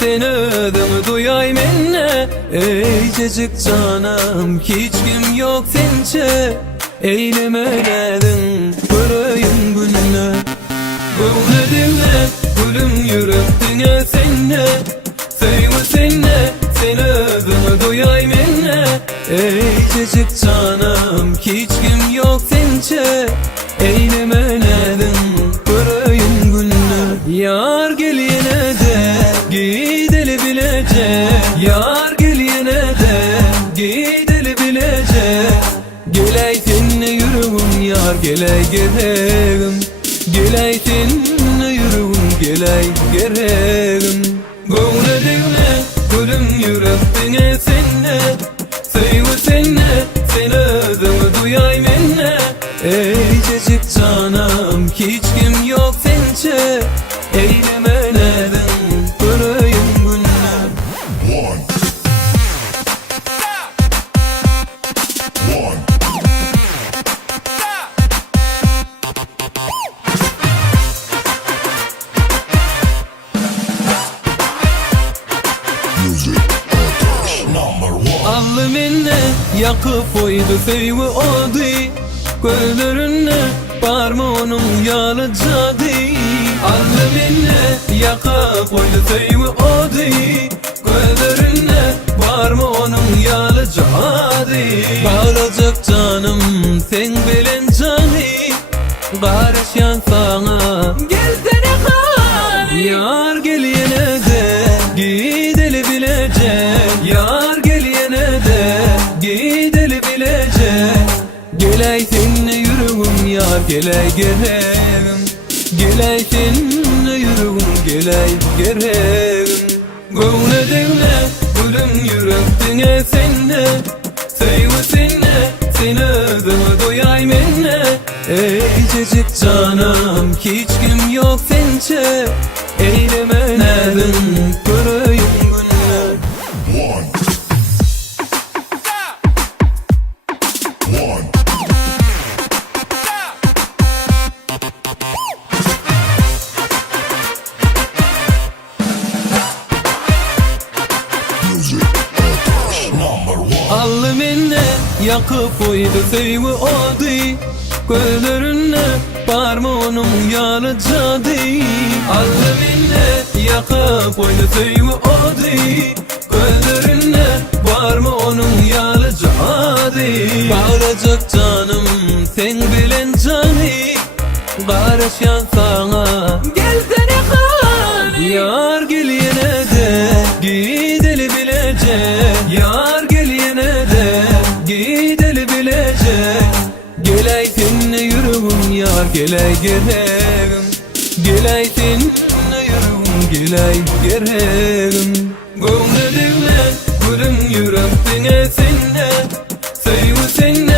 sen özümü duyay menne. Ey cecik canım hiç kim yok sençe. Eylemeledin göreyim gününe. Böyle dinle gülüm yüreğine senne. Sevme senne sen özümü duyay menne. Ey cecik canım hiç kim yok sençe. Eylemeledin göreyim gününe. Yar geliyene de gideli bilecek. Yar geliyene de gideli bilecek. Geley seninle yürüyüm yar geley gereğim. Geley seninle yürüyüm geley gereğim. Böyle dinle gülüm yüreğine senne. Sevme senne sen özümü duyay menne. Ey cecik canım hiç kim yok sençe. Eylemeledin göreyim gününe. Allı minne yakıp oydu sevgi oldu. Gözlerine parmağının yalı cadı. Allı minne yakıp oydu sevgi oldu. Gözlerine parmağının yalı cadı. Bağıracak canım sen bilen canı. Karışan sana gelsene kal. Yar geliyene de gideli bilecek. Yar geliyene de gideli bilecek. Geley seninle yürüyüm yar geley gereğim. Geley seninle yürüyüm geley gereğim. Böyle dinle gülüm yüreğine senne. Sevme senne sen özümü duyay menne. Ey cecik canım hiç kim yok sençe. Eylemeledin göreyim gününe. Allı minne yakıp oydu sevgi oldu. Gözlerine parmağının yalı cadı. Allı minne yakıp oydu sevgi oldu. Gözlerine parmağının yalı cadı. Bağıracak canım sen bilen canı. Karışan sana gelsene kal. Yar geliyene de gideli bilecek. Yar geliyene de gideli bilecek. Geley seninle yürüyüm yar geley gereğim. Geley seninle yürüyüm geley gereğim. Böyle dinle gülüm yüreğine senne. Sevme senne